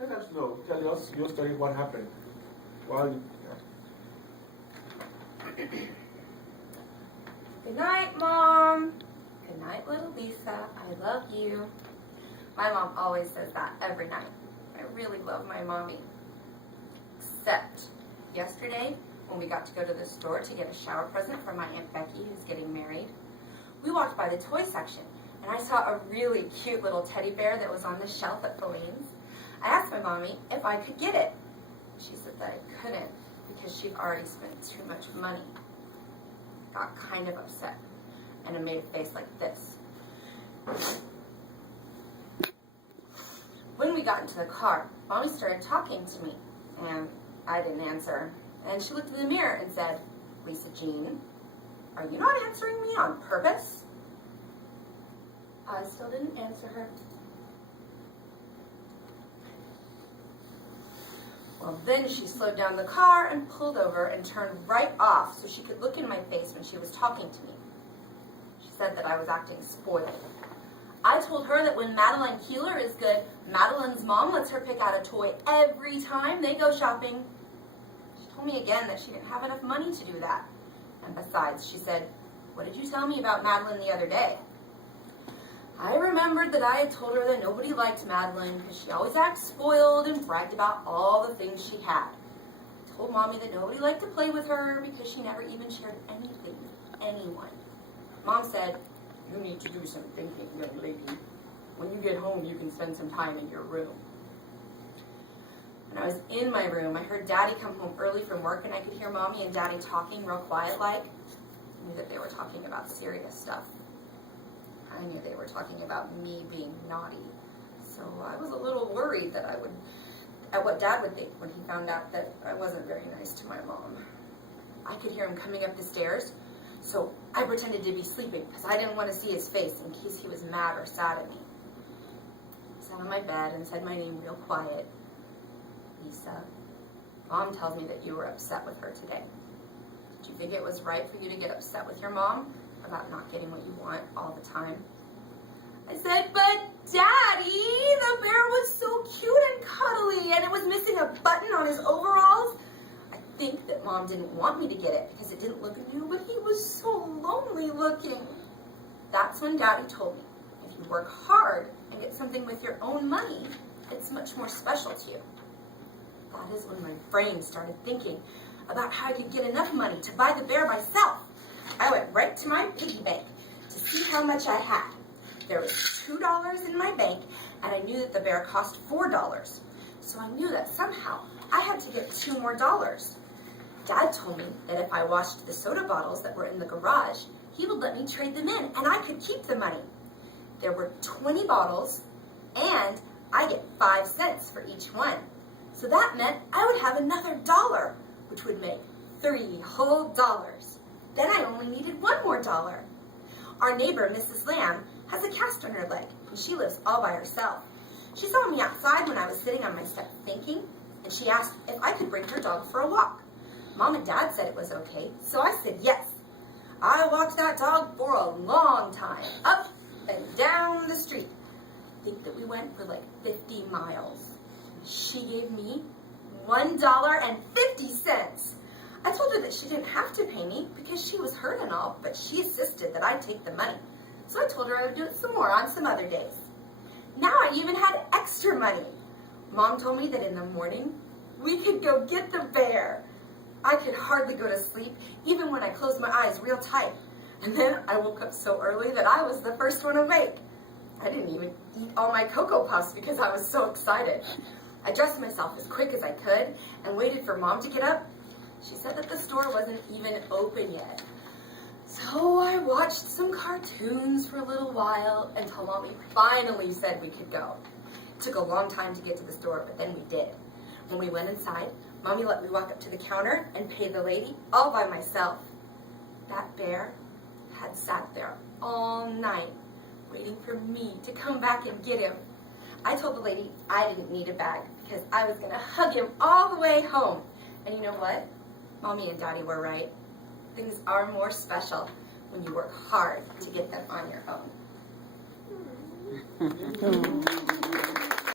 Let us know. Tell us your story, what happened. While you, Good night, Mom. Good night, little Lisa. I love you. My mom always says that every night. I really love my mommy. Except yesterday, when we got to go to the store to get a shower present for my Aunt Becky, who's getting married, we walked by the toy section, and I saw a really cute little teddy bear that was on the shelf at Feline's. I asked my mommy if I could get it. She said that I couldn't because she'd already spent too much money. Got kind of upset, and I made a face like this. When we got into the car, Mommy started talking to me, and I didn't answer. And she looked in the mirror and said, Lisa Jean, are you not answering me on purpose? I still didn't answer her. Well, then she slowed down the car and pulled over and turned right off so she could look in my face when she was talking to me. She said that I was acting spoiled. I told her that when Madeline Keeler is good, Madeline's mom lets her pick out a toy every time they go shopping. She told me again that she didn't have enough money to do that. And besides, she said, what did you tell me about Madeline the other day? I remembered that I had told her that nobody liked Madeline because she always acted spoiled and bragged about all the things she had. I told Mommy that nobody liked to play with her because she never even shared anything with anyone. Mom said, you need to do some thinking, young lady. When you get home, you can spend some time in your room. When I was in my room, I heard Daddy come home early from work, and I could hear Mommy and Daddy talking real quiet-like. I knew that they were talking about serious stuff. I knew they were talking about me being naughty. So I was a little worried that at what Dad would think when he found out that I wasn't very nice to my mom. I could hear him coming up the stairs, so I pretended to be sleeping because I didn't want to see his face in case he was mad or sad at me. I sat on my bed and said my name real quiet. Lisa, Mom tells me that you were upset with her today. Did you think it was right for you to get upset with your mom about not getting what you want all the time? I said, but Daddy, the bear was so cute and cuddly and it was missing a button on his overalls. I think that Mom didn't want me to get it because it didn't look new, but he was so lonely looking. That's when Daddy told me, if you work hard and get something with your own money, it's much more special to you. That is when my brain started thinking about how I could get enough money to buy the bear myself. I went right to my piggy bank to see how much I had. There was $2 in my bank, and I knew that the bear cost $4. So I knew that somehow I had to get $2 more. Dad told me that if I washed the soda bottles that were in the garage, he would let me trade them in, and I could keep the money. There were 20 bottles, and I get 5 cents for each one. So that meant I would have another $1, which would make $3 whole. Then I only needed $1 more. Our neighbor, Mrs. Lamb, has a cast on her leg, and she lives all by herself. She saw me outside when I was sitting on my step thinking, and she asked if I could bring her dog for a walk. Mom and Dad said it was okay, so I said yes. I walked that dog for a long time, up and down the street. I think that we went for like 50 miles. She gave me $1.50. I told her that she didn't have to pay me because she was hurt and all, but she insisted that I take the money. So I told her I would do it some more on some other days. Now I even had extra money. Mom told me that in the morning, we could go get the bear. I could hardly go to sleep, even when I closed my eyes real tight. And then I woke up so early that I was the first one awake. I didn't even eat all my Cocoa Puffs because I was so excited. I dressed myself as quick as I could and waited for Mom to get up. She said that the store wasn't even open yet. So I watched some cartoons for a little while until Mommy finally said we could go. It took a long time to get to the store, but then we did. When we went inside, Mommy let me walk up to the counter and pay the lady all by myself. That bear had sat there all night waiting for me to come back and get him. I told the lady I didn't need a bag because I was going to hug him all the way home. And you know what? Mommy and Daddy were right. Things are more special when you work hard to get them on your own.